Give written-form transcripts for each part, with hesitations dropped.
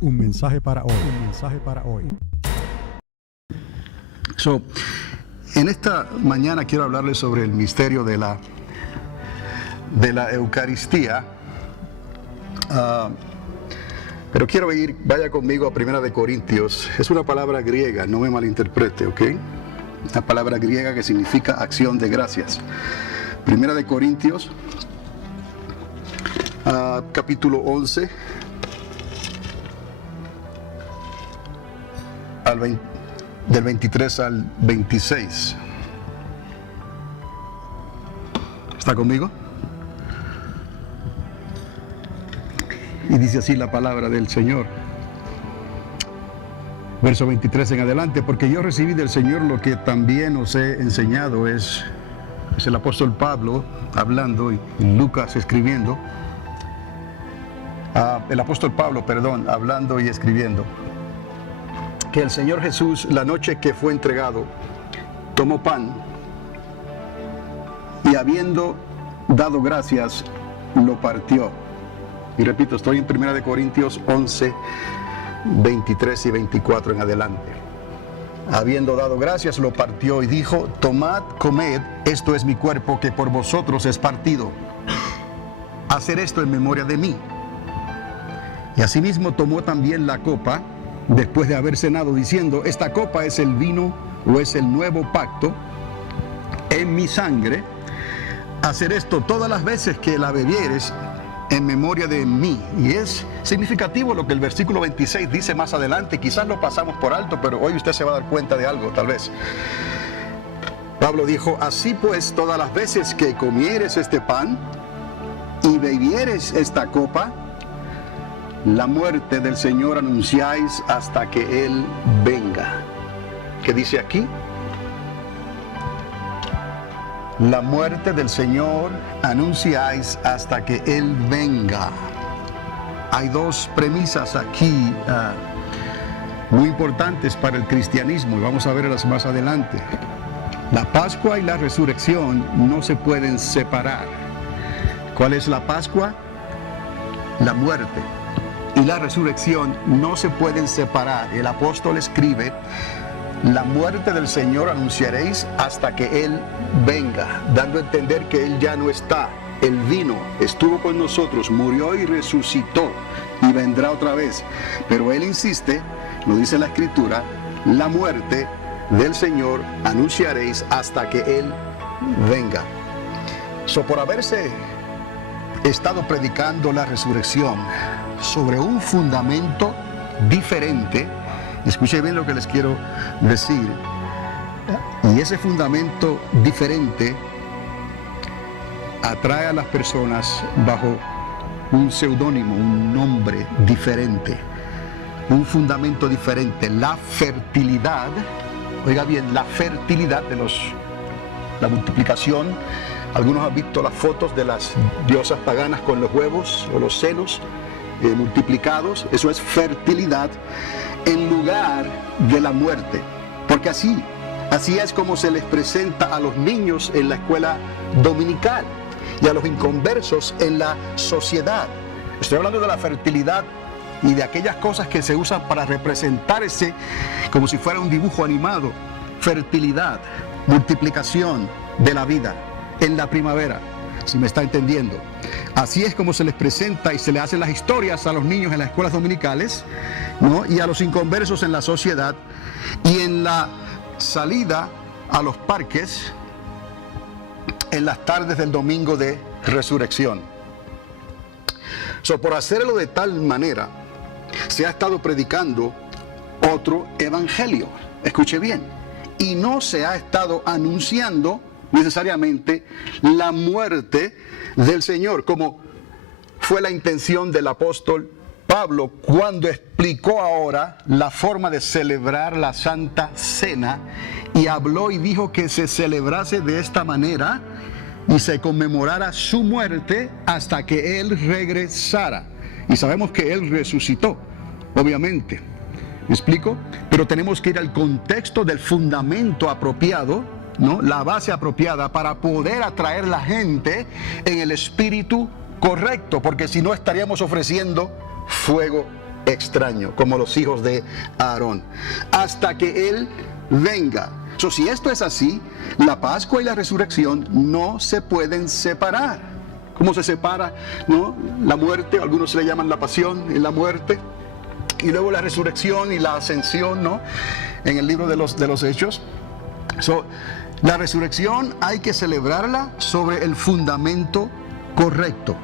Un mensaje para hoy. Un mensaje para hoy. En esta mañana quiero hablarles sobre el misterio de la Eucaristía. Pero quiero vaya conmigo a 1 Corintios. Es una palabra griega, no me malinterprete, ¿ok? Una palabra griega que significa acción de gracias. 1 Corintios, capítulo 11, del 23 al 26. ¿Está conmigo? Y dice así la palabra del Señor. Verso 23 en adelante. Porque yo recibí del Señor lo que también os he enseñado. Es el apóstol Pablo hablando y Lucas escribiendo. El apóstol Pablo, hablando y escribiendo. Que el Señor Jesús, la noche que fue entregado, tomó pan y habiendo dado gracias, lo partió. Y repito, estoy en 1 Corintios 11, 23 y 24 en adelante. Habiendo dado gracias, lo partió y dijo: tomad, comed, esto es mi cuerpo que por vosotros es partido. Hacer esto en memoria de mí. Y asimismo tomó también la copa, después de haber cenado, diciendo: esta copa es el vino o es el nuevo pacto en mi sangre. Hacer esto todas las veces que la bebieres en memoria de mí. Y es significativo lo que el versículo 26 dice más adelante. Quizás lo pasamos por alto, pero hoy usted se va a dar cuenta de algo, tal vez. Pablo dijo: así pues, todas las veces que comieres este pan y bebieres esta copa, la muerte del Señor anunciáis hasta que Él venga. ¿Qué dice aquí? La muerte del Señor anunciáis hasta que Él venga. Hay dos premisas aquí muy importantes para el cristianismo y vamos a verlas más adelante. La Pascua y la resurrección no se pueden separar. ¿Cuál es la Pascua? La muerte. Y la resurrección no se pueden separar. El apóstol escribe: la muerte del Señor anunciaréis hasta que Él venga, dando a entender que Él ya no está. Él vino, estuvo con nosotros, murió y resucitó y vendrá otra vez. Pero Él insiste, lo dice la Escritura: la muerte del Señor anunciaréis hasta que Él venga. Por haberse estado predicando la resurrección sobre un fundamento diferente, escuche bien lo que les quiero decir, y ese fundamento diferente atrae a las personas bajo un seudónimo, un nombre diferente, un fundamento diferente. La fertilidad, oiga bien, la fertilidad de la multiplicación. Algunos han visto las fotos de las diosas paganas con los huevos o los senos multiplicados. Eso es fertilidad en lugar de la muerte, porque así es como se les presenta a los niños en la escuela dominical y a los inconversos en la sociedad. Estoy hablando de la fertilidad y de aquellas cosas que se usan para representarse como si fuera un dibujo animado. Fertilidad, multiplicación de la vida en la primavera, si me está entendiendo. Así es como se les presenta y se les hacen las historias a los niños en las escuelas dominicales, ¿no? Y a los inconversos en la sociedad, y en la salida a los parques en las tardes del domingo de resurrección. Por hacerlo de tal manera, se ha estado predicando otro evangelio. Escuche bien. Y no se ha estado anunciando necesariamente la muerte del Señor, como fue la intención del apóstol Pablo cuando explicó ahora la forma de celebrar la Santa Cena, y habló y dijo que se celebrase de esta manera y se conmemorara su muerte hasta que Él regresara. Y sabemos que Él resucitó, obviamente. ¿Me explico? Pero tenemos que ir al contexto del fundamento apropiado, ¿no? La base apropiada para poder atraer la gente en el espíritu correcto, porque si no estaríamos ofreciendo fuego extraño, como los hijos de Aarón, hasta que Él venga. Si esto es así, la Pascua y la resurrección no se pueden separar. ¿Cómo se separa, no? La muerte, algunos le llaman la pasión y la muerte, y luego la resurrección y la ascensión, ¿no? En el libro de los Hechos. La resurrección hay que celebrarla sobre el fundamento correcto.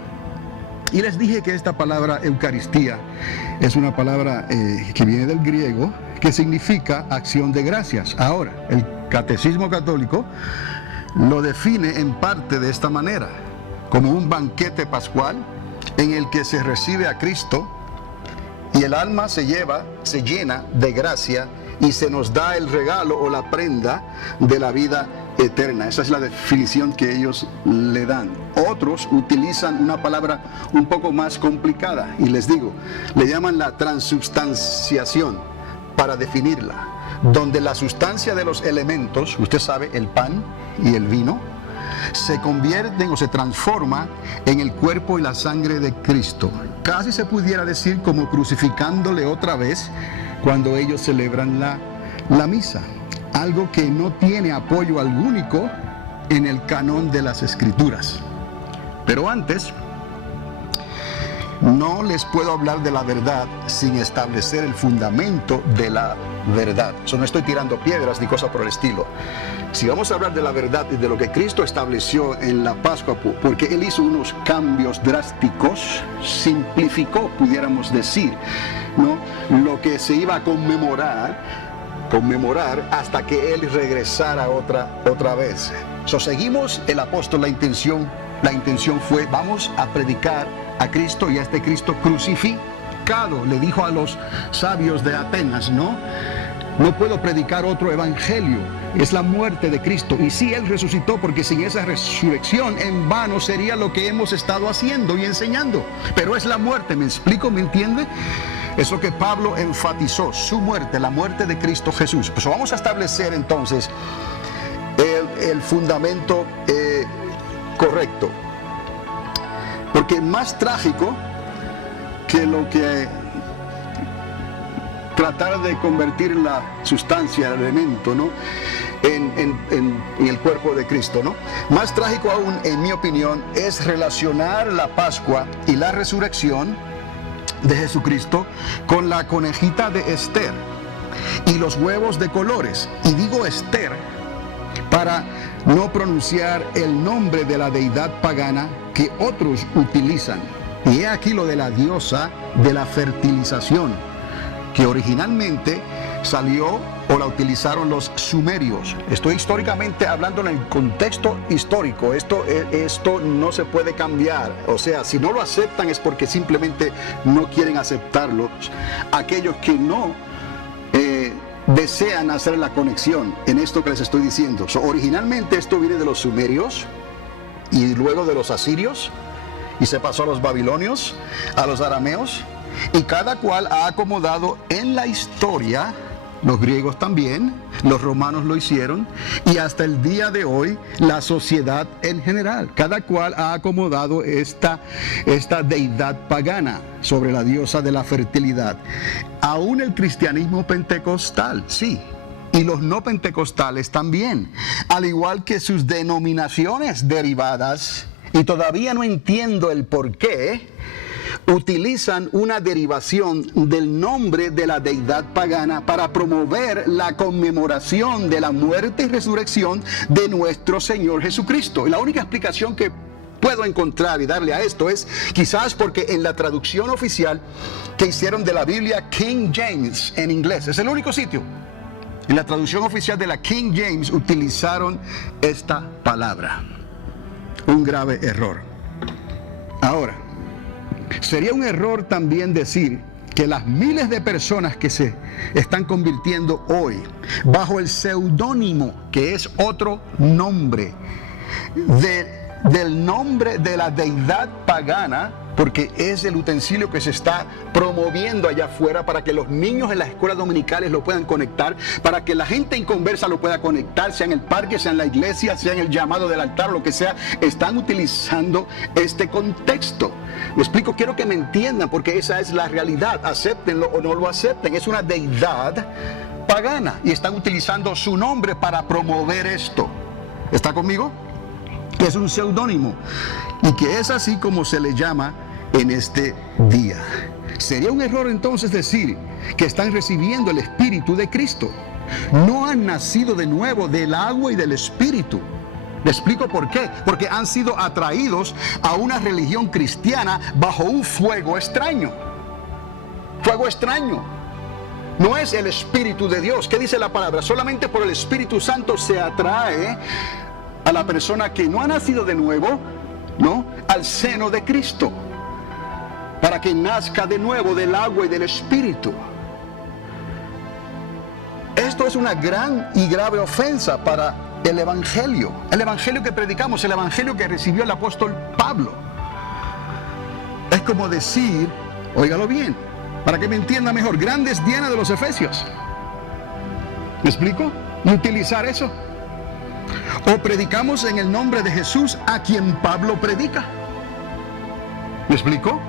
Y les dije que esta palabra Eucaristía es una palabra que viene del griego, que significa acción de gracias. Ahora, el Catecismo Católico lo define en parte de esta manera, como un banquete pascual en el que se recibe a Cristo y el alma se llena de gracia y se nos da el regalo o la prenda de la vida eterna. Esa es la definición que ellos le dan. Otros utilizan una palabra un poco más complicada y les digo, le llaman la transubstanciación para definirla, donde la sustancia de los elementos, usted sabe, el pan y el vino, se convierten o se transforma en el cuerpo y la sangre de Cristo. Casi se pudiera decir como crucificándole otra vez cuando ellos celebran la misa. Algo que no tiene apoyo alguno en el canon de las Escrituras. Pero antes, no les puedo hablar de la verdad sin establecer el fundamento de la verdad. No estoy tirando piedras ni cosa por el estilo. Si vamos a hablar de la verdad y de lo que Cristo estableció en la Pascua, porque Él hizo unos cambios drásticos, simplificó, pudiéramos decir, ¿no?, lo que se iba a conmemorar hasta que Él regresara otra vez. Seguimos el apóstol, la intención fue, vamos a predicar a Cristo y a este Cristo crucificado. Le dijo a los sabios de Atenas, no puedo predicar otro evangelio, es la muerte de Cristo. Y sí, Él resucitó, porque sin esa resurrección en vano sería lo que hemos estado haciendo y enseñando. Pero es la muerte, ¿me explico? ¿Me entiende? Es lo que Pablo enfatizó, su muerte, la muerte de Cristo Jesús. Pues vamos a establecer entonces el fundamento correcto. Porque más trágico que lo que tratar de convertir la sustancia, el elemento, ¿no?, en el cuerpo de Cristo, ¿no? Más trágico aún, en mi opinión, es relacionar la Pascua y la resurrección de Jesucristo con la conejita de Esther y los huevos de colores. Y digo Esther para no pronunciar el nombre de la deidad pagana que otros utilizan. Y he aquí lo de la diosa de la fertilización, que originalmente salió o la utilizaron los sumerios. Estoy históricamente hablando en el contexto histórico. Esto no se puede cambiar. O sea, si no lo aceptan es porque simplemente no quieren aceptarlo. Aquellos que no desean hacer la conexión en esto que les estoy diciendo. Originalmente esto viene de los sumerios y luego de los asirios y se pasó a los babilonios, a los arameos, y cada cual ha acomodado en la historia. Los griegos también, los romanos lo hicieron, y hasta el día de hoy la sociedad en general, cada cual ha acomodado esta deidad pagana sobre la diosa de la fertilidad. Aún el cristianismo pentecostal, sí, y los no pentecostales también, al igual que sus denominaciones derivadas, y todavía no entiendo el por qué, utilizan una derivación del nombre de la deidad pagana para promover la conmemoración de la muerte y resurrección de nuestro Señor Jesucristo. Y la única explicación que puedo encontrar y darle a esto es quizás porque en la traducción oficial que hicieron de la Biblia King James en inglés, es el único sitio, en la traducción oficial de la King James utilizaron esta palabra. Un grave error. Ahora, sería un error también decir que las miles de personas que se están convirtiendo hoy bajo el seudónimo, que es otro nombre, del nombre de la deidad pagana, porque es el utensilio que se está promoviendo allá afuera para que los niños en las escuelas dominicales lo puedan conectar, para que la gente inconversa lo pueda conectar, sea en el parque, sea en la iglesia, sea en el llamado del altar, lo que sea. Están utilizando este contexto. Me explico, quiero que me entiendan, porque esa es la realidad. Acéptenlo o no lo acepten. Es una deidad pagana y están utilizando su nombre para promover esto. ¿Está conmigo? Que es un seudónimo y que es así como se le llama en este día. Sería un error entonces decir que están recibiendo el Espíritu de Cristo. No han nacido de nuevo del agua y del Espíritu. Le explico por qué. Porque han sido atraídos a una religión cristiana bajo un fuego extraño. Fuego extraño. No es el Espíritu de Dios. ¿Qué dice la palabra? Solamente por el Espíritu Santo se atrae a la persona que no ha nacido de nuevo, ¿no?, al seno de Cristo, para que nazca de nuevo del agua y del Espíritu. Esto es una gran y grave ofensa para el Evangelio que predicamos, el Evangelio que recibió el apóstol Pablo. Es como decir, óigalo bien, para que me entienda mejor, grandes Diana de los Efesios. ¿Me explico? Y utilizar eso. O predicamos en el nombre de Jesús a quien Pablo predica. ¿Me explico?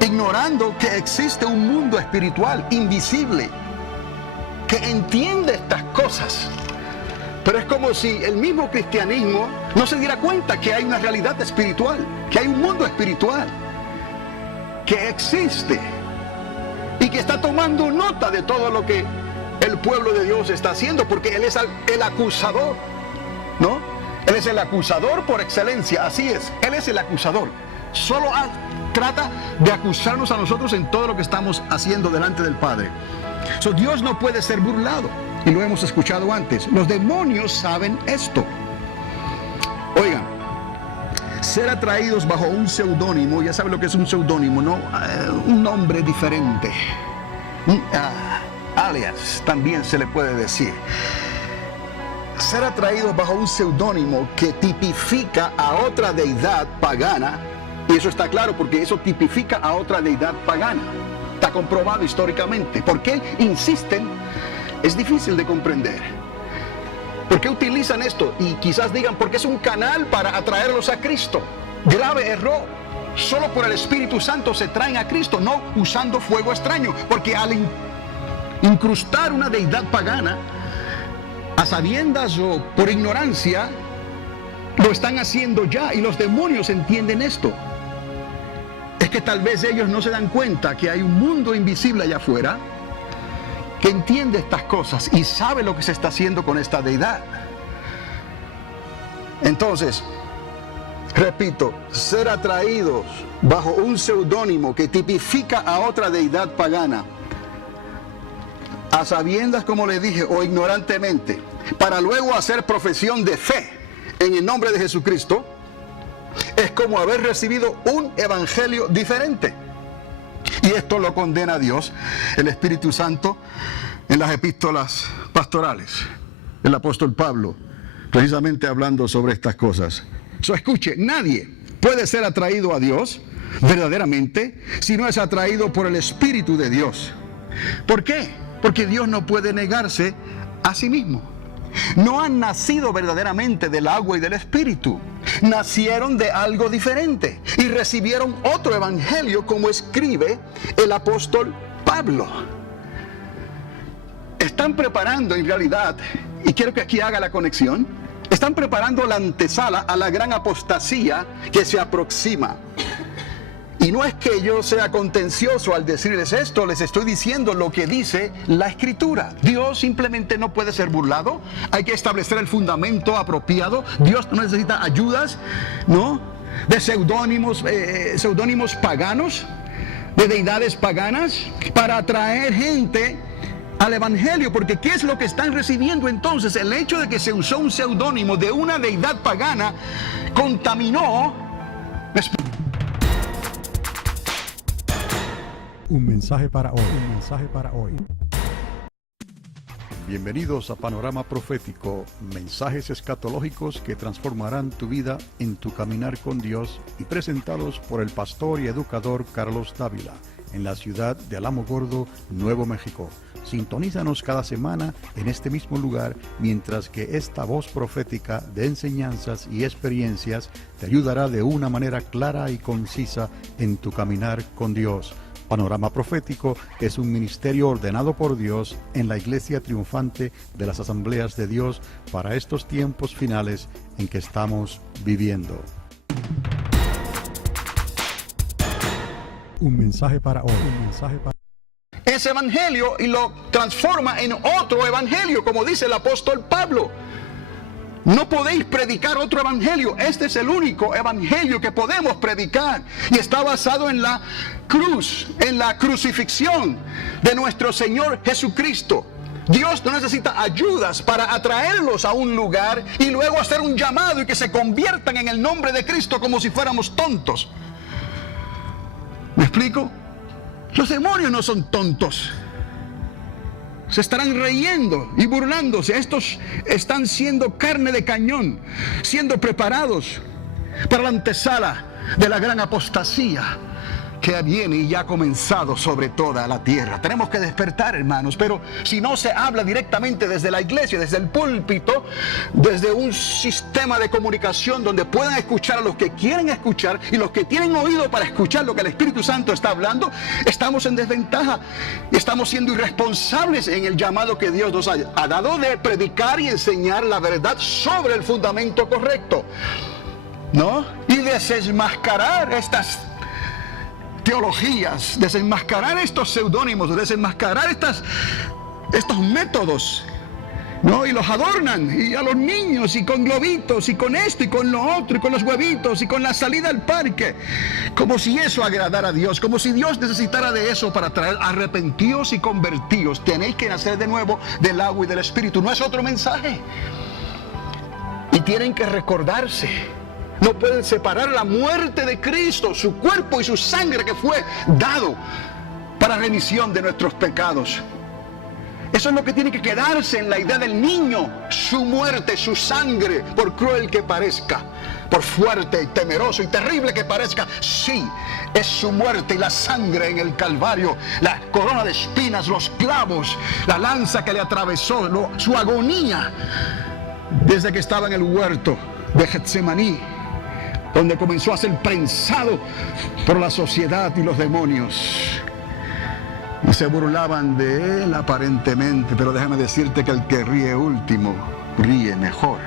Ignorando que existe un mundo espiritual invisible que entiende estas cosas. Pero es como si el mismo cristianismo no se diera cuenta que hay una realidad espiritual, que hay un mundo espiritual que existe y que está tomando nota de todo lo que el pueblo de Dios está haciendo, porque Él es el acusador, ¿no? Él es el acusador por excelencia, así es, Él es el acusador. Solo trata de acusarnos a nosotros en todo lo que estamos haciendo delante del Padre. Dios no puede ser burlado, y lo hemos escuchado antes. Los demonios saben esto. Oigan, ser atraídos bajo un seudónimo, ya saben lo que es un seudónimo, ¿no? Un nombre diferente. Alias, también se le puede decir. Ser atraídos bajo un seudónimo que tipifica a otra deidad pagana, y eso está claro porque eso tipifica a otra deidad pagana. Está comprobado históricamente. ¿Por qué insisten? Es difícil de comprender. ¿Por qué utilizan esto? Y quizás digan, porque es un canal para atraerlos a Cristo. Grave error. Solo por el Espíritu Santo se traen a Cristo, no usando fuego extraño. Porque al incrustar una deidad pagana, a sabiendas o por ignorancia, lo están haciendo ya, y los demonios entienden esto. Es que tal vez ellos no se dan cuenta que hay un mundo invisible allá afuera que entiende estas cosas y sabe lo que se está haciendo con esta deidad. Entonces, repito, ser atraídos bajo un seudónimo que tipifica a otra deidad pagana, a sabiendas, como le dije, o ignorantemente, para luego hacer profesión de fe en el nombre de Jesucristo, es como haber recibido un evangelio diferente. Y esto lo condena a Dios, el Espíritu Santo, en las epístolas pastorales. El apóstol Pablo, precisamente hablando sobre estas cosas. Escuche, nadie puede ser atraído a Dios verdaderamente si no es atraído por el Espíritu de Dios. ¿Por qué? Porque Dios no puede negarse a sí mismo. No han nacido verdaderamente del agua y del Espíritu. Nacieron de algo diferente y recibieron otro evangelio, como escribe el apóstol Pablo. Están preparando en realidad, y quiero que aquí haga la conexión, están preparando la antesala a la gran apostasía que se aproxima. Y no es que yo sea contencioso al decirles esto, les estoy diciendo lo que dice la Escritura. Dios simplemente no puede ser burlado, hay que establecer el fundamento apropiado. Dios no necesita ayudas, ¿no?, de seudónimos paganos, de deidades paganas, para atraer gente al Evangelio. Porque ¿qué es lo que están recibiendo entonces? El hecho de que se usó un seudónimo de una deidad pagana contaminó. Un mensaje para hoy. Un mensaje para hoy. Bienvenidos a Panorama Profético, mensajes escatológicos que transformarán tu vida en tu caminar con Dios y presentados por el pastor y educador Carlos Dávila en la ciudad de Alamogordo, Nuevo México. Sintonízanos cada semana en este mismo lugar mientras que esta voz profética de enseñanzas y experiencias te ayudará de una manera clara y concisa en tu caminar con Dios. Panorama Profético es un ministerio ordenado por Dios en la Iglesia Triunfante de las Asambleas de Dios para estos tiempos finales en que estamos viviendo. Un mensaje para hoy. Un mensaje para ese evangelio y lo transforma en otro evangelio, como dice el apóstol Pablo. No podéis predicar otro evangelio. Este es el único evangelio que podemos predicar. Y está basado en la cruz, en la crucifixión de nuestro Señor Jesucristo. Dios no necesita ayudas para atraerlos a un lugar y luego hacer un llamado y que se conviertan en el nombre de Cristo como si fuéramos tontos. ¿Me explico? Los demonios no son tontos. Se estarán riendo y burlándose. Estos están siendo carne de cañón, siendo preparados para la antesala de la gran apostasía que viene y ya ha comenzado sobre toda la tierra. Tenemos que despertar, hermanos, pero si no se habla directamente desde la iglesia, desde el púlpito, desde un sistema de comunicación donde puedan escuchar a los que quieren escuchar y los que tienen oído para escuchar lo que el Espíritu Santo está hablando, estamos en desventaja. Estamos siendo irresponsables en el llamado que Dios nos ha dado de predicar y enseñar la verdad sobre el fundamento correcto, ¿no? Y desenmascarar estas teologías, desenmascarar estos seudónimos, desenmascarar estos métodos, ¿no? Y los adornan, y a los niños, y con globitos, y con esto, y con lo otro, y con los huevitos, y con la salida al parque, como si eso agradara a Dios, como si Dios necesitara de eso para traer arrepentíos y convertíos. Tenéis que nacer de nuevo del agua y del Espíritu. No es otro mensaje. Y tienen que recordarse. No pueden separar la muerte de Cristo, su cuerpo y su sangre que fue dado para remisión de nuestros pecados. Eso es lo que tiene que quedarse en la idea del niño. Su muerte, su sangre, por cruel que parezca, por fuerte y temeroso y terrible que parezca, sí, es su muerte y la sangre en el Calvario, la corona de espinas, los clavos, la lanza que le atravesó, su agonía desde que estaba en el huerto de Getsemaní, donde comenzó a ser prensado por la sociedad y los demonios. Y se burlaban de él aparentemente, pero déjame decirte que el que ríe último, ríe mejor.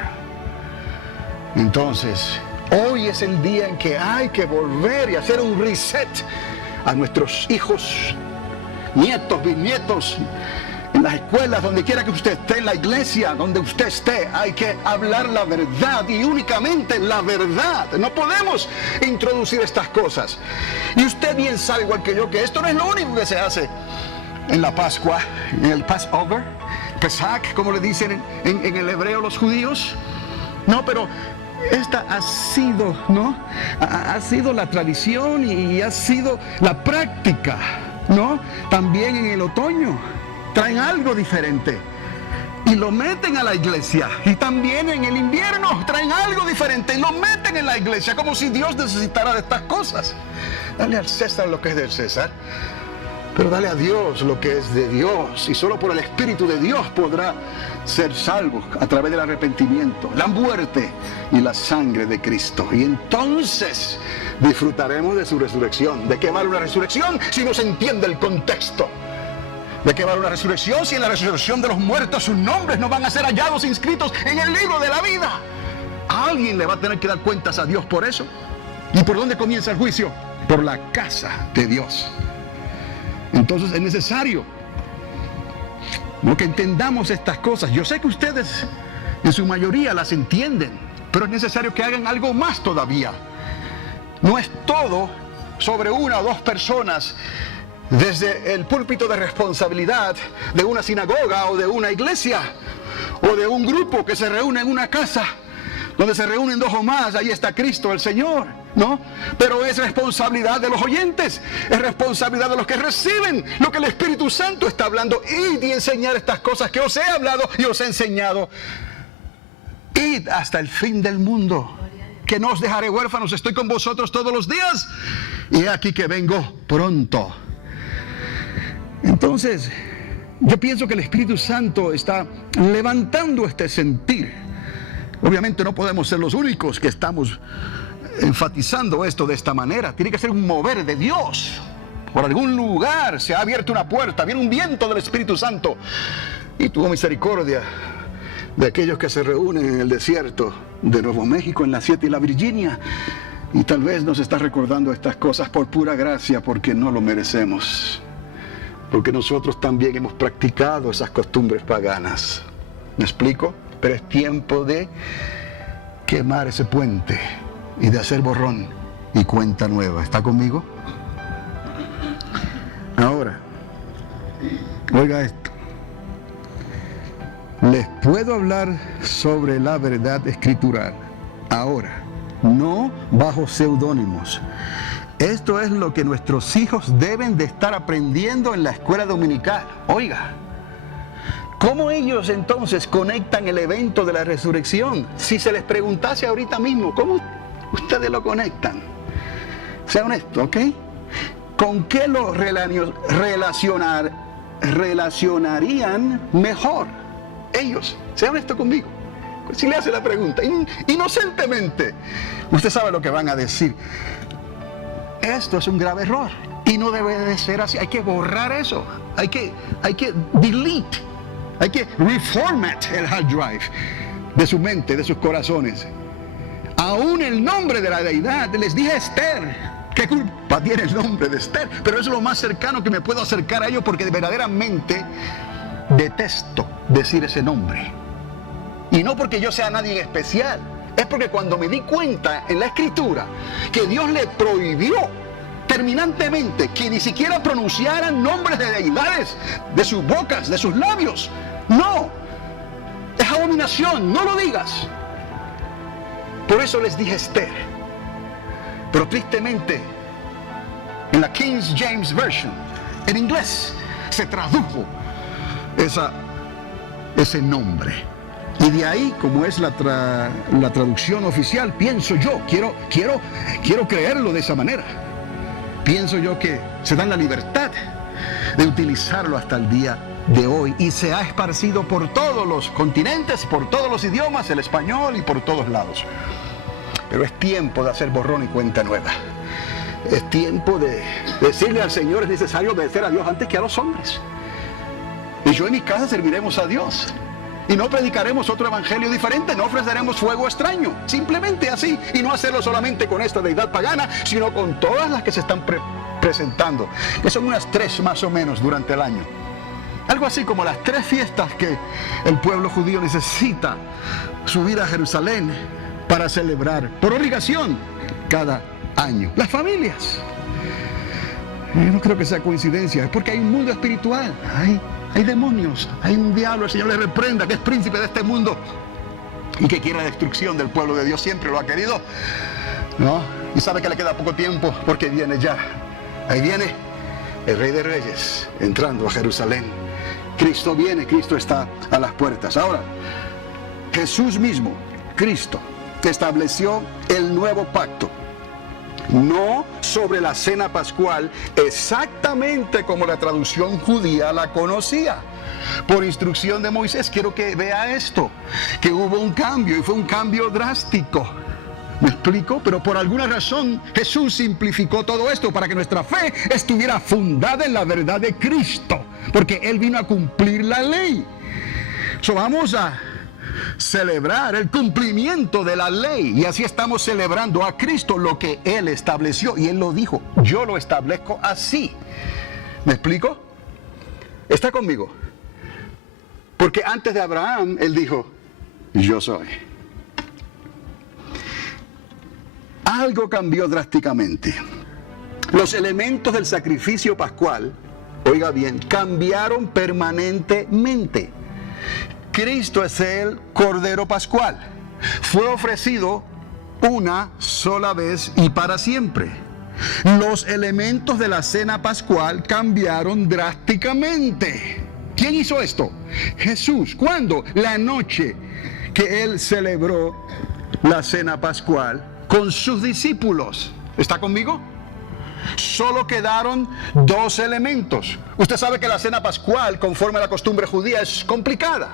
Entonces, hoy es el día en que hay que volver y hacer un reset a nuestros hijos, nietos, bisnietos, en las escuelas, donde quiera que usted esté, en la iglesia, donde usted esté, hay que hablar la verdad y únicamente la verdad. No podemos introducir estas cosas. Y usted bien sabe, igual que yo, que esto no es lo único que se hace en la Pascua, en el Passover, Pesach, como le dicen en el hebreo los judíos. No, pero esta ha sido, ¿no? Ha sido la tradición y ha sido la práctica, ¿no? También en el otoño. Traen algo diferente y lo meten a la iglesia. Y también en el invierno traen algo diferente y lo meten en la iglesia, como si Dios necesitara de estas cosas. Dale al César lo que es del César, pero dale a Dios lo que es de Dios. Y solo por el Espíritu de Dios podrá ser salvo a través del arrepentimiento, la muerte y la sangre de Cristo. Y entonces disfrutaremos de su resurrección. ¿De qué vale una resurrección si no se entiende el contexto? ¿De qué vale una resurrección si en la resurrección de los muertos sus nombres no van a ser hallados inscritos en el libro de la vida? Alguien le va a tener que dar cuentas a Dios por eso. ¿Y por dónde comienza el juicio? Por la casa de Dios. Entonces es necesario, ¿no?, que entendamos estas cosas. Yo sé que ustedes en su mayoría las entienden, pero es necesario que hagan algo más todavía. No es todo sobre una o dos personas desde el púlpito de responsabilidad de una sinagoga o de una iglesia o de un grupo que se reúne en una casa donde se reúnen dos o más. Ahí está Cristo el Señor. ¿no? Pero es responsabilidad de los oyentes, es responsabilidad de los que reciben lo que el Espíritu Santo está hablando y de enseñar estas cosas que os he hablado y os he enseñado. Id hasta el fin del mundo, que no os dejaré huérfanos, estoy con vosotros todos los días y he aquí que vengo pronto. Entonces, yo pienso que el Espíritu Santo está levantando este sentir. Obviamente no podemos ser los únicos que estamos enfatizando esto de esta manera. Tiene que ser un mover de Dios. Por algún lugar se ha abierto una puerta, viene un viento del Espíritu Santo y tuvo misericordia de aquellos que se reúnen en el desierto de Nuevo México, en la 7 y la Virginia. Y tal vez nos está recordando estas cosas por pura gracia, porque no lo merecemos. Porque nosotros también hemos practicado esas costumbres paganas. ¿Me explico? Pero es tiempo de quemar ese puente y de hacer borrón y cuenta nueva. ¿Está conmigo? Ahora, oiga esto. Les puedo hablar sobre la verdad escritural. Ahora, no bajo seudónimos. Esto es lo que nuestros hijos deben de estar aprendiendo en la escuela dominical. Oiga, ¿cómo ellos entonces conectan el evento de la resurrección? Si se les preguntase ahorita mismo, ¿cómo ustedes lo conectan? Sea honesto, ¿ok? ¿Con qué lo relacionarían mejor? Ellos, sea honesto conmigo. Si le hace la pregunta, inocentemente, usted sabe lo que van a decir. Esto es un grave error y no debe de ser así. Hay que borrar eso. Hay que delete. Hay que reformat el hard drive de su mente, de sus corazones. Aún el nombre de la deidad, les dije Esther. ¿Qué culpa tiene el nombre de Esther? Pero es lo más cercano que me puedo acercar a ello, porque verdaderamente detesto decir ese nombre. Y no porque yo sea nadie especial. Es porque cuando me di cuenta en la Escritura que Dios le prohibió terminantemente que ni siquiera pronunciaran nombres de deidades de sus bocas, de sus labios. No, es abominación, no lo digas. Por eso les dije Esther. Pero tristemente, en la King James Version, en inglés, se tradujo ese nombre. Y de ahí, como es la traducción oficial, pienso yo, quiero creerlo de esa manera. Pienso yo que se dan la libertad de utilizarlo hasta el día de hoy. Y se ha esparcido por todos los continentes, por todos los idiomas, el español y por todos lados. Pero es tiempo de hacer borrón y cuenta nueva. Es tiempo de decirle al Señor: es necesario obedecer a Dios antes que a los hombres. Y yo en mi casa serviremos a Dios. Y no predicaremos otro evangelio diferente, no ofreceremos fuego extraño, simplemente así. Y no hacerlo solamente con esta deidad pagana, sino con todas las que se están presentando, que son unas 3 más o menos durante el año. Algo así como las 3 fiestas que el pueblo judío necesita subir a Jerusalén para celebrar, por obligación, cada año. Las familias. Yo no creo que sea coincidencia, es porque hay un mundo espiritual, hay demonios, hay un diablo, el Señor le reprenda, que es príncipe de este mundo y que quiere la destrucción del pueblo de Dios, siempre lo ha querido, ¿no? Y sabe que le queda poco tiempo porque viene ya. Ahí viene el Rey de Reyes entrando a Jerusalén. Cristo viene, Cristo está a las puertas. Ahora, Jesús mismo, Cristo, estableció el nuevo pacto. No sobre la cena pascual exactamente como la traducción judía la conocía. Por instrucción de Moisés. Quiero que vea esto, que hubo un cambio y fue un cambio drástico. ¿Me explico? Pero por alguna razón Jesús simplificó todo esto para que nuestra fe estuviera fundada en la verdad de Cristo, porque Él vino a cumplir la ley. Vamos a celebrar el cumplimiento de la ley, y así estamos celebrando a Cristo, lo que Él estableció, y Él lo dijo: yo lo establezco así. ¿Me explico? ¿Está conmigo? Porque antes de Abraham Él dijo: yo soy. Algo cambió drásticamente. Los elementos del sacrificio pascual, oiga bien, cambiaron permanentemente. Cristo es el Cordero Pascual. Fue ofrecido una sola vez y para siempre. Los elementos de la cena pascual cambiaron drásticamente. ¿Quién hizo esto? Jesús. ¿Cuándo? La noche que Él celebró la cena pascual con sus discípulos. ¿Está conmigo? Solo quedaron 2 elementos. Usted sabe que la cena pascual, conforme a la costumbre judía, es complicada.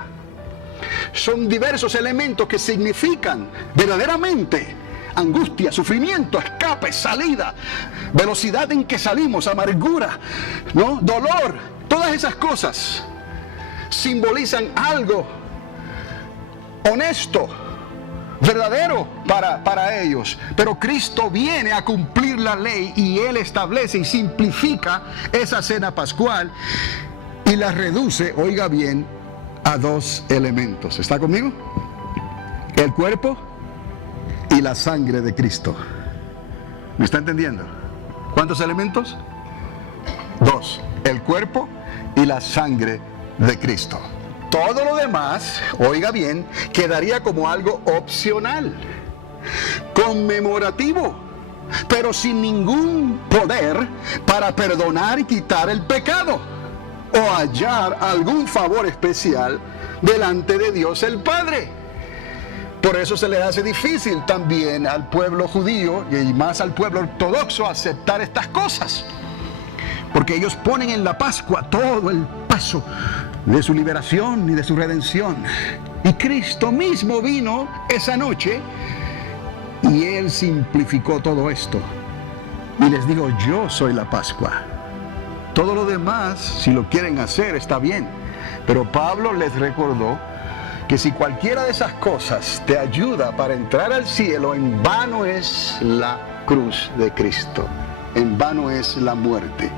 Son diversos elementos que significan verdaderamente angustia, sufrimiento, escape, salida, velocidad en que salimos, amargura, ¿no? Dolor. Todas esas cosas simbolizan algo honesto, verdadero para ellos. Pero Cristo viene a cumplir la ley y Él establece y simplifica esa cena pascual y la reduce, oiga bien, a 2 elementos. ¿Está conmigo? El cuerpo y la sangre de Cristo. ¿Me está entendiendo? ¿Cuántos elementos? 2. El cuerpo y la sangre de Cristo. Todo lo demás, oiga bien, quedaría como algo opcional, conmemorativo, pero sin ningún poder para perdonar y quitar el pecado o hallar algún favor especial delante de Dios el Padre. Por eso se le hace difícil también al pueblo judío y más al pueblo ortodoxo aceptar estas cosas, porque ellos ponen en la Pascua todo el peso de su liberación y de su redención. Y Cristo mismo vino esa noche y Él simplificó todo esto y les dijo: yo soy la Pascua. Todo lo demás, si lo quieren hacer, está bien, pero Pablo les recordó que si cualquiera de esas cosas te ayuda para entrar al cielo, en vano es la cruz de Cristo, en vano es la muerte.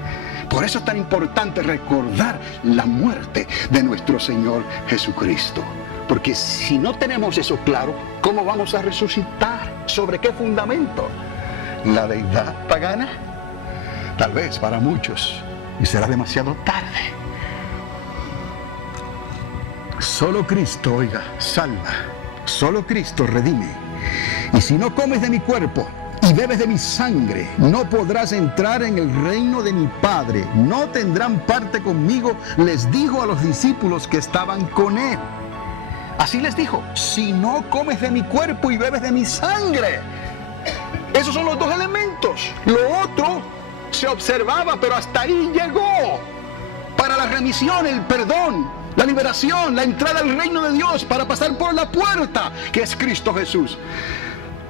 Por eso es tan importante recordar la muerte de nuestro Señor Jesucristo. Porque si no tenemos eso claro, ¿cómo vamos a resucitar? ¿Sobre qué fundamento? ¿La deidad pagana? Tal vez para muchos, y será demasiado tarde. Solo Cristo, oiga, salva. Solo Cristo redime. Y si no comes de mi cuerpo y bebes de mi sangre, no podrás entrar en el reino de mi Padre. No tendrán parte conmigo, les dijo a los discípulos que estaban con Él. Así les dijo: si no comes de mi cuerpo y bebes de mi sangre. Esos son los 2 elementos. Lo otro se observaba, pero hasta ahí llegó. Para la remisión, el perdón, la liberación, la entrada al reino de Dios, para pasar por la puerta, que es Cristo Jesús.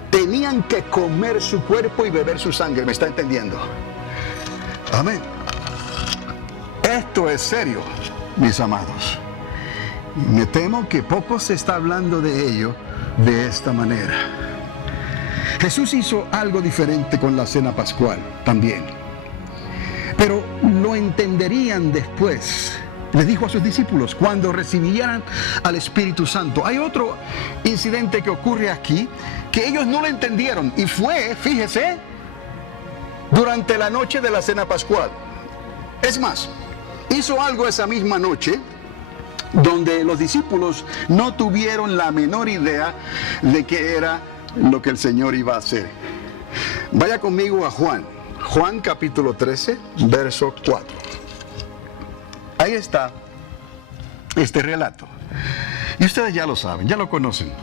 Tenían que comer su cuerpo y beber su sangre. ¿Me está entendiendo? Amén. Esto es serio, mis amados. Me temo que poco se está hablando de ello de esta manera. Jesús hizo algo diferente con la cena pascual también, pero lo entenderían después. Les dijo a sus discípulos cuando recibieran al Espíritu Santo. Hay otro incidente que ocurre aquí que ellos no lo entendieron, y fue, fíjese, durante la noche de la cena pascual. Es más, hizo algo esa misma noche donde los discípulos no tuvieron la menor idea de qué era lo que el Señor iba a hacer. Vaya conmigo a Juan capítulo 13, verso 4. Ahí está este relato. Y ustedes ya lo saben, ya lo conocen.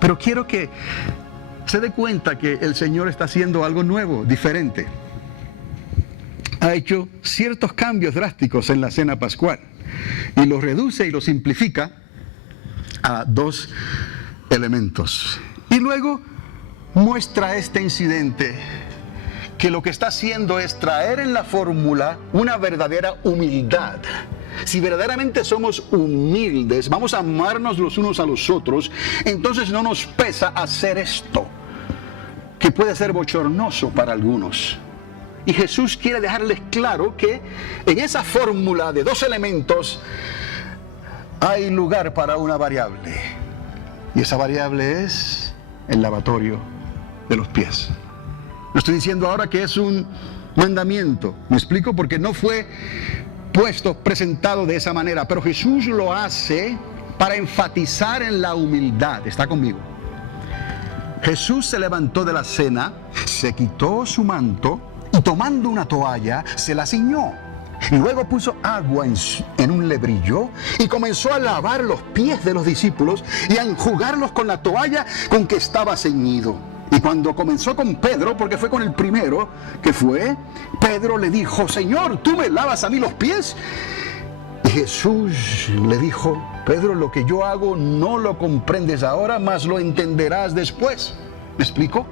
Pero quiero que se dé cuenta que el Señor está haciendo algo nuevo, diferente. Ha hecho ciertos cambios drásticos en la cena pascual y lo reduce y lo simplifica a 2 elementos. Y luego muestra este incidente que lo que está haciendo es traer en la fórmula una verdadera humildad. Si verdaderamente somos humildes, vamos a amarnos los unos a los otros, entonces no nos pesa hacer esto, que puede ser bochornoso para algunos. Y Jesús quiere dejarles claro que en esa fórmula de 2 elementos hay lugar para una variable. Y esa variable es el lavatorio de los pies. No estoy diciendo ahora que es un mandamiento, ¿me explico? Porque no fue presentado de esa manera, pero Jesús lo hace para enfatizar en la humildad. ¿Está conmigo? Jesús se levantó de la cena, se quitó su manto y tomando una toalla se la ciñó. Luego puso agua en un lebrillo y comenzó a lavar los pies de los discípulos y a enjugarlos con la toalla con que estaba ceñido. Y cuando comenzó con Pedro, porque fue con el primero que fue, Pedro le dijo: Señor, ¿tú me lavas a mí los pies? Y Jesús le dijo: Pedro, lo que yo hago no lo comprendes ahora, mas lo entenderás después. ¿Me explico?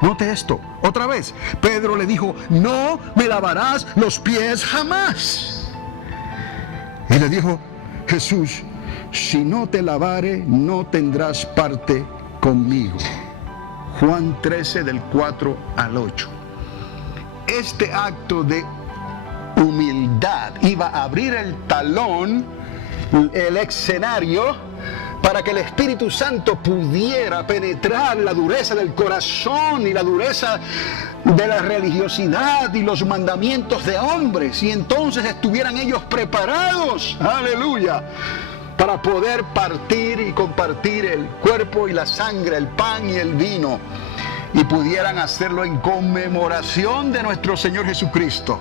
Note esto, otra vez. Pedro le dijo: no me lavarás los pies jamás. Y le dijo Jesús: si no te lavare, no tendrás parte conmigo. Juan 13, del 4 al 8. Este acto de humildad iba a abrir el talón, el escenario, para que el Espíritu Santo pudiera penetrar la dureza del corazón y la dureza de la religiosidad y los mandamientos de hombres, y entonces estuvieran ellos preparados, aleluya, para poder partir y compartir el cuerpo y la sangre, el pan y el vino, y pudieran hacerlo en conmemoración de nuestro Señor Jesucristo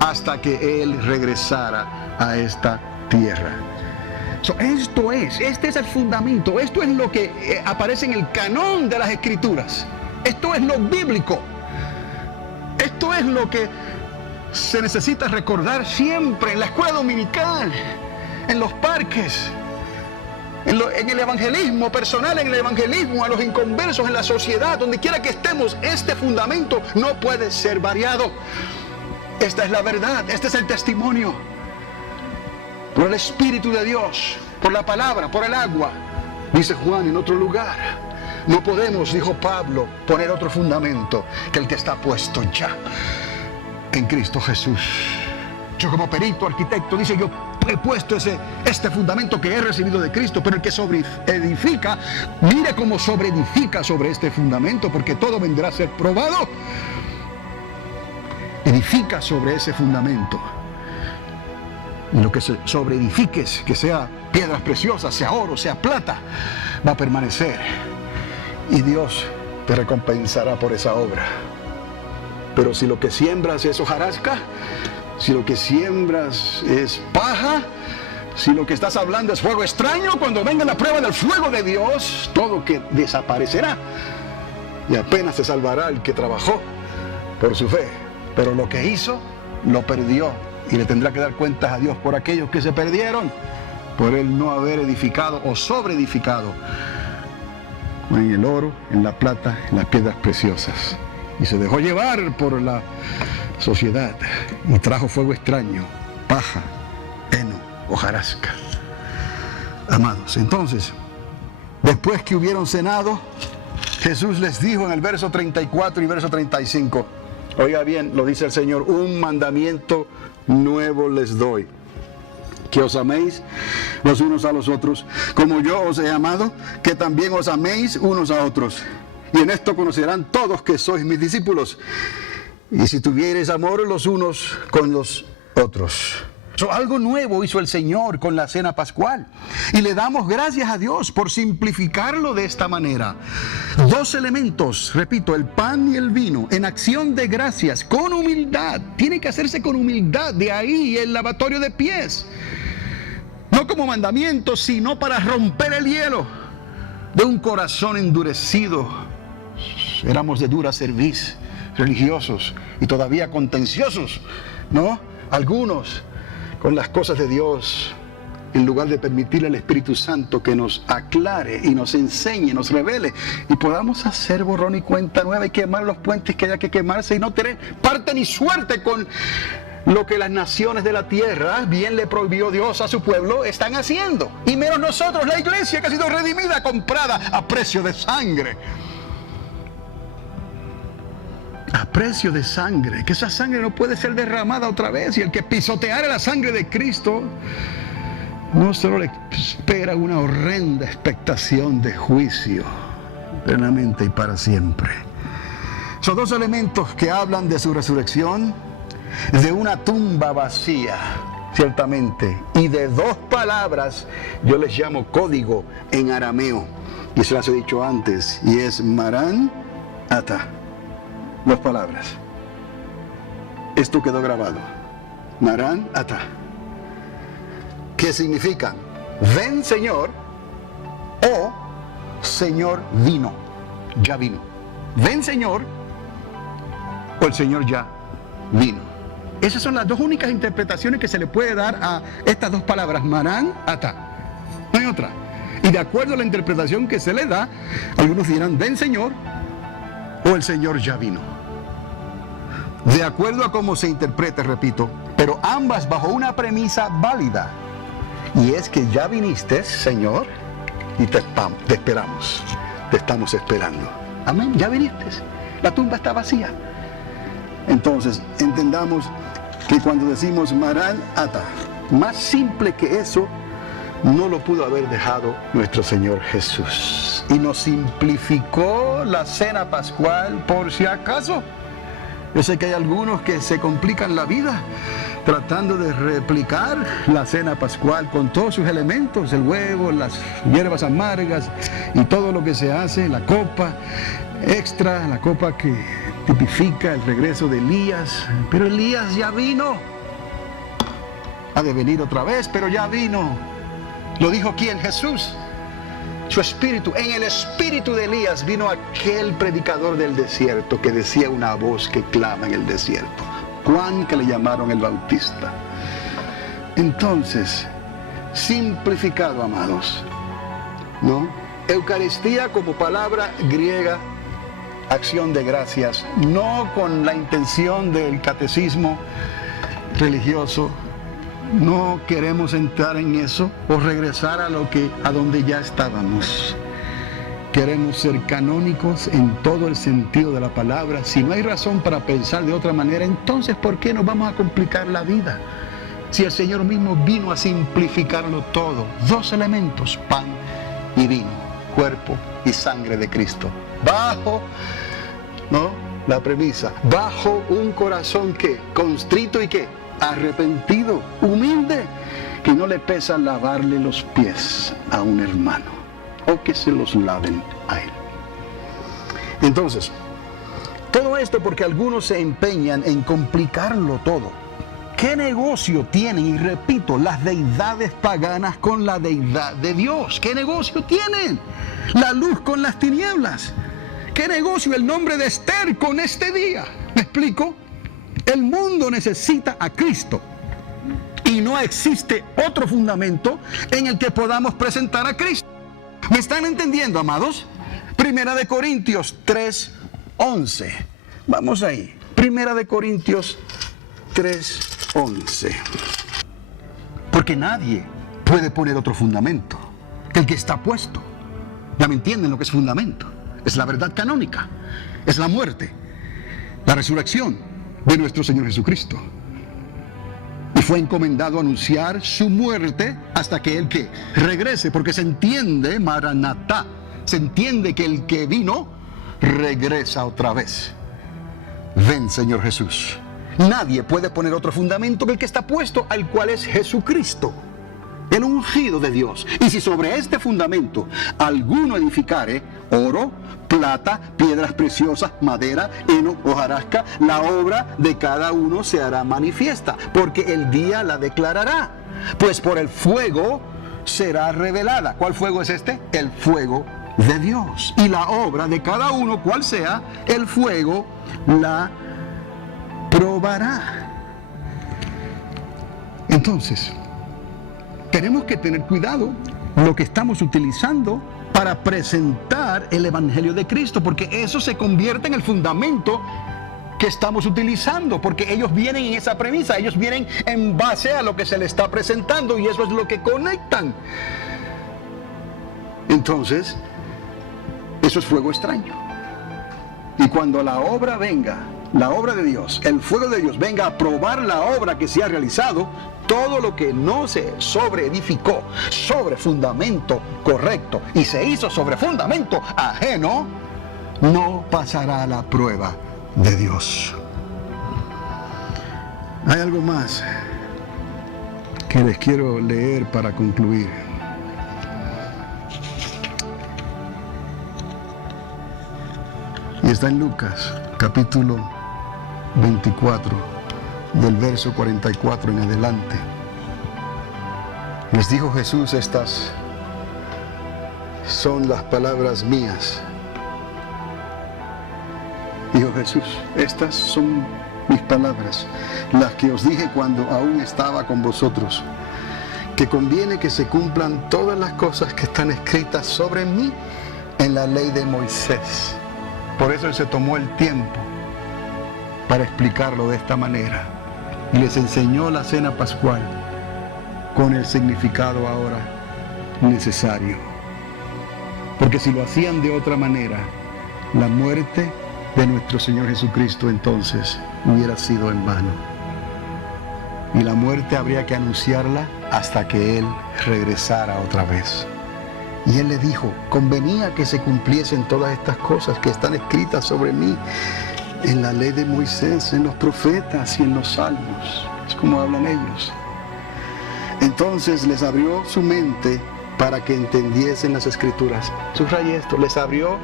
hasta que Él regresara a esta tierra. Este es el fundamento, esto es lo que aparece en el canón de las Escrituras, esto es lo bíblico, esto es lo que se necesita recordar siempre en la escuela dominical, en los parques, en el evangelismo personal, en el evangelismo a los inconversos, en la sociedad, donde quiera que estemos. Este fundamento no puede ser variado. Esta es la verdad, este es el testimonio. Por el Espíritu de Dios, por la palabra, por el agua. Dice Juan en otro lugar: no podemos, dijo Pablo, poner otro fundamento que el que está puesto ya en Cristo Jesús. Yo, como arquitecto, dice: yo he puesto este fundamento que he recibido de Cristo, pero el que edifica, mire cómo edifica sobre este fundamento, porque todo vendrá a ser probado. Edifica sobre ese fundamento. Y lo que se sobreedifiques, que sea piedras preciosas, sea oro, sea plata, va a permanecer. Y Dios te recompensará por esa obra. Pero si lo que siembras es hojarasca, si lo que siembras es paja, si lo que estás hablando es fuego extraño, cuando venga la prueba del fuego de Dios, todo que desaparecerá. Y apenas se salvará el que trabajó por su fe. Pero lo que hizo, lo perdió. Y le tendrá que dar cuentas a Dios por aquellos que se perdieron, por él no haber edificado o sobreedificado en el oro, en la plata, en las piedras preciosas. Y se dejó llevar por la sociedad y trajo fuego extraño, paja, heno, hojarasca. Amados, entonces, después que hubieron cenado, Jesús les dijo en el verso 34 y verso 35, oiga bien, lo dice el Señor: un mandamiento nuevo les doy, que os améis los unos a los otros, como yo os he amado, que también os améis unos a otros. Y en esto conocerán todos que sois mis discípulos, y si tuviereis amor los unos con los otros. Algo nuevo hizo el Señor con la cena pascual, y le damos gracias a Dios por simplificarlo de esta manera. Dos elementos, repito, el pan y el vino, en acción de gracias, con humildad. Tiene que hacerse con humildad, de ahí el lavatorio de pies. No como mandamiento, sino para romper el hielo de un corazón endurecido. Éramos de dura cerviz, religiosos y todavía contenciosos, ¿no? Algunos con las cosas de Dios, en lugar de permitirle al Espíritu Santo que nos aclare y nos enseñe, nos revele, y podamos hacer borrón y cuenta nueva y quemar los puentes que haya que quemarse y no tener parte ni suerte con lo que las naciones de la tierra, bien le prohibió Dios a su pueblo, están haciendo. Y menos nosotros, la iglesia que ha sido redimida, comprada a precio de sangre. A precio de sangre, que esa sangre no puede ser derramada otra vez. Y el que pisoteare la sangre de Cristo, no solo le espera una horrenda expectación de juicio, eternamente y para siempre. Son dos elementos que hablan de su resurrección, de una tumba vacía. ciertamente. Y de dos palabras yo les llamo código en arameo. Y se las he dicho antes. Y es Marán Ata. Dos palabras. Esto quedó grabado. Marán Ata. ¿Qué significan? Ven, Señor, o Señor vino. Ya vino. Ven, Señor, o el Señor ya vino. Esas son las dos únicas interpretaciones que se le puede dar a estas dos palabras, Marán Ata. No hay otra. Y de acuerdo a la interpretación que se le da, algunos dirán, ven, Señor, o el Señor ya vino. De acuerdo a cómo se interprete, repito, pero ambas bajo una premisa válida. Y es que ya viniste, Señor, y te esperamos. Te estamos esperando. Amén, ya viniste. La tumba está vacía. Entonces, entendamos que cuando decimos Marán Ata, más simple que eso, no lo pudo haber dejado nuestro Señor Jesús. Y nos simplificó la cena pascual por si acaso. Yo sé que hay algunos que se complican la vida tratando de replicar la cena pascual con todos sus elementos, el huevo, las hierbas amargas y todo lo que se hace, la copa extra, la copa que tipifica el regreso de Elías. Pero Elías ya vino. Ha de venir otra vez, pero ya vino. ¿Lo dijo quién? Jesús. Su espíritu, en el espíritu de Elías vino aquel predicador del desierto que decía una voz que clama en el desierto. Juan, que le llamaron el Bautista. Entonces, simplificado, amados, ¿no? Eucaristía como palabra griega, acción de gracias, no con la intención del catecismo religioso. No queremos entrar en eso o regresar a donde ya estábamos. Queremos ser canónicos en todo el sentido de la palabra. Si no hay razón para pensar de otra manera, entonces ¿por qué nos vamos a complicar la vida? Si el Señor mismo vino a simplificarlo todo. Dos elementos, pan y vino, cuerpo y sangre de Cristo. Bajo, ¿no? La premisa, bajo un corazón que constrito y que arrepentido, humilde, que no le pesa lavarle los pies a un hermano o que se los laven a él. Entonces, todo esto porque algunos se empeñan en complicarlo todo. ¿Qué negocio tienen, y repito, las deidades paganas con la deidad de Dios? ¿Qué negocio tienen? La luz con las tinieblas. ¿Qué negocio el nombre de Esther con este día? ¿Me explico? El mundo necesita a Cristo y no existe otro fundamento en el que podamos presentar a Cristo. ¿Me están entendiendo, amados? Primera de Corintios 3:11. Vamos ahí. Primera de Corintios 3:11. Porque nadie puede poner otro fundamento que el que está puesto. ¿Ya me entienden lo que es fundamento? Es la verdad canónica, es la muerte, la resurrección de nuestro Señor Jesucristo. Y fue encomendado anunciar su muerte hasta que Él que regrese, porque se entiende, Maranatá, se entiende que el que vino regresa otra vez. Ven, Señor Jesús. Nadie puede poner otro fundamento que el que está puesto, al cual es Jesucristo, el ungido de Dios. Y si sobre este fundamento alguno edificare oro, plata, piedras preciosas, madera, heno, hojarasca, la obra de cada uno se hará manifiesta, porque el día la declarará, pues por el fuego será revelada. ¿Cuál fuego es este? El fuego de Dios. Y la obra de cada uno, cual sea, el fuego la probará. Entonces, tenemos que tener cuidado lo que estamos utilizando para presentar el Evangelio de Cristo, porque eso se convierte en el fundamento que estamos utilizando, porque ellos vienen en esa premisa, ellos vienen en base a lo que se les está presentando y eso es lo que conectan. Entonces, eso es fuego extraño. Y cuando la obra venga, la obra de Dios, el fuego de Dios venga a probar la obra que se ha realizado, todo lo que no se sobreedificó sobre fundamento correcto y se hizo sobre fundamento ajeno, no pasará la prueba de Dios. Hay algo más. que les quiero leer para concluir. Y está en Lucas, capítulo 24, del verso 44 en adelante. Les dijo Jesús: estas son las palabras mías. Dijo Jesús: estas son mis palabras, las que os dije cuando aún estaba con vosotros, que conviene que se cumplan todas las cosas que están escritas sobre mí en la ley de Moisés. Por eso Él se tomó el tiempo para explicarlo de esta manera y les enseñó la cena pascual con el significado ahora necesario. Porque si lo hacían de otra manera, la muerte de nuestro Señor Jesucristo entonces hubiera sido en vano. Y la muerte habría que anunciarla hasta que Él regresara otra vez. Y Él le dijo: convenía que se cumpliesen todas estas cosas que están escritas sobre mí en la ley de Moisés, en los profetas y en los salmos. Es como hablan ellos. Entonces les abrió su mente para que entendiesen las Escrituras. Subraya esto: les abrió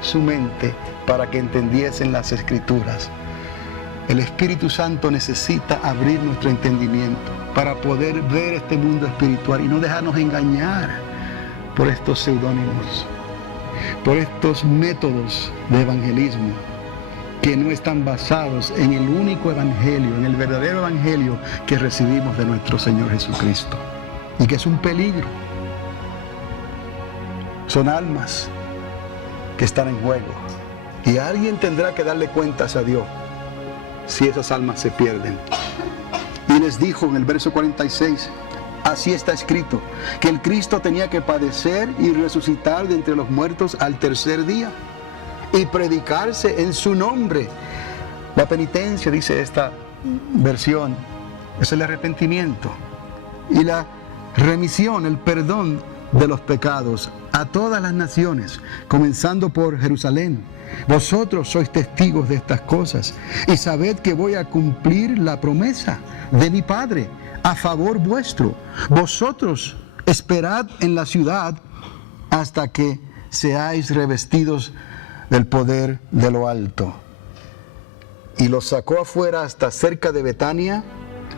su mente para que entendiesen las Escrituras. El Espíritu Santo necesita abrir nuestro entendimiento para poder ver este mundo espiritual y no dejarnos engañar por estos seudónimos, por estos métodos de evangelismo que no están basados en el único evangelio, en el verdadero evangelio que recibimos de nuestro Señor Jesucristo, y que es un peligro. Son almas que están en juego y alguien tendrá que darle cuentas a Dios si esas almas se pierden. Y les dijo en el verso 46: así está escrito, que el Cristo tenía que padecer y resucitar de entre los muertos al tercer día, y predicarse en su nombre. La penitencia, dice esta versión, es el arrepentimiento y la remisión, el perdón de los pecados a todas las naciones, comenzando por Jerusalén. Vosotros sois testigos de estas cosas, y sabed que voy a cumplir la promesa de mi Padre a favor vuestro. Vosotros esperad en la ciudad hasta que seáis revestidos del poder de lo alto. Y los sacó afuera hasta cerca de Betania,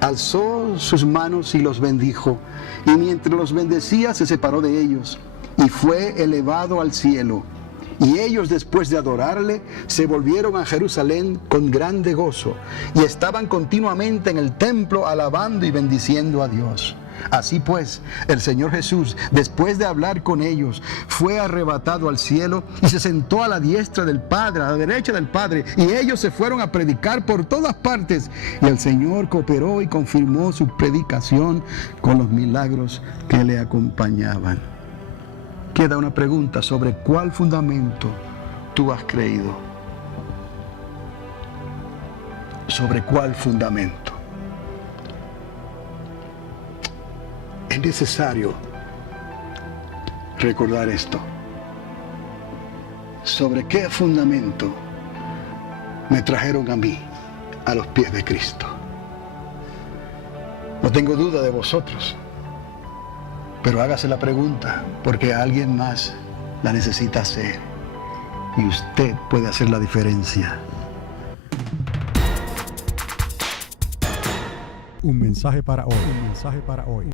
alzó sus manos y los bendijo, y mientras los bendecía se separó de ellos y fue elevado al cielo. Y ellos, después de adorarle, se volvieron a Jerusalén con grande gozo, y estaban continuamente en el templo alabando y bendiciendo a Dios. Así pues, el Señor Jesús, después de hablar con ellos, fue arrebatado al cielo y se sentó a la diestra del Padre, a la derecha del Padre, y ellos se fueron a predicar por todas partes, y el Señor cooperó y confirmó su predicación con los milagros que le acompañaban. Queda una pregunta: ¿sobre cuál fundamento tú has creído? ¿Sobre cuál fundamento? Es necesario recordar esto. ¿Sobre qué fundamento me trajeron a mí a los pies de Cristo? No tengo duda de vosotros, pero hágase la pregunta, porque alguien más la necesita hacer, y usted puede hacer la diferencia. Un mensaje para hoy.